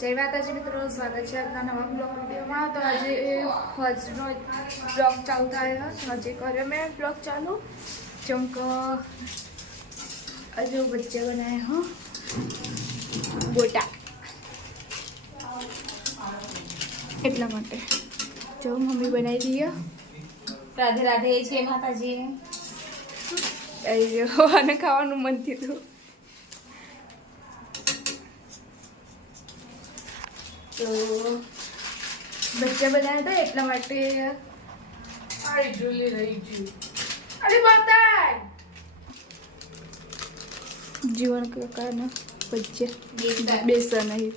જય માતાજી મિત્રો, સ્વાગત છે આપના નવા બ્લોગ વિડીયોમાં। તો આજે ફર્સ્ટનો બ્લોગ ચાલુ થાય હજી કર્યો મેં બ્લોગ ચાલू ચમકો આજે बच्चे बनाए हो બોટા એટલા માટે જો મમ્મી બનાવી દીયો। રાધે રાધે છે માતાજી। અయ్యో આને ખાવાનું મન થયું तो बच्चे बनाए थे એટલા માટે અરે જોલી રહી છું। અરે બતાય જીવન કાકાના બચ્ચે બેસન નહીં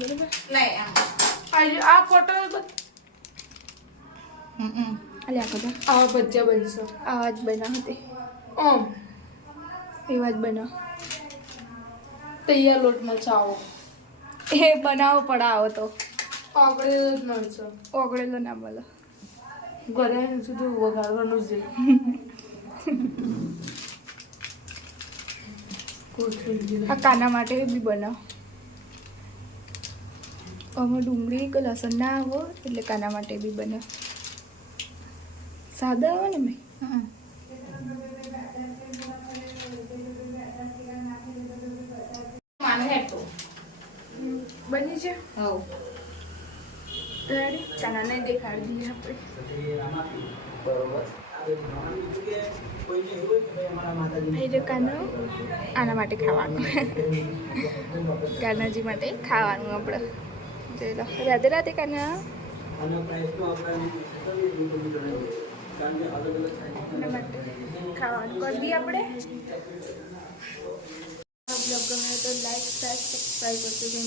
બરાબર લઈ આ ફોટો અલે આ બધા આવા બચ્ચા બનશો। આવાજ બનાવતે ઓમ એવાજ બનાવ તૈયાર લોટ મચાવો એ બનાવો પડાવો તો આપણે જ મળશો। ઓગળેલો ના મળે ઘરે સુધી વઘારવાનું જ આ કાના માટે બી બનાવ આમાં ડુંગળી કે લસણ ના આવો એટલે કાના માટે બી બનાવ સાદા આવે ને મેં માને હેઠો બની છે હવ રેડી કાનાને દેખાડી દઈએ આપણે અહીં જો કાનો આના માટે ખાવાનું કાનાજી માટે ખાવાનું આપણે જોઈ લો રાધે રાધે કાના એના માટે ખાવાનું કરી દઈએ આપણે બ્લોગ ગમે તો લાઈક શેર સબસ્ક્રાઈબ કરજો.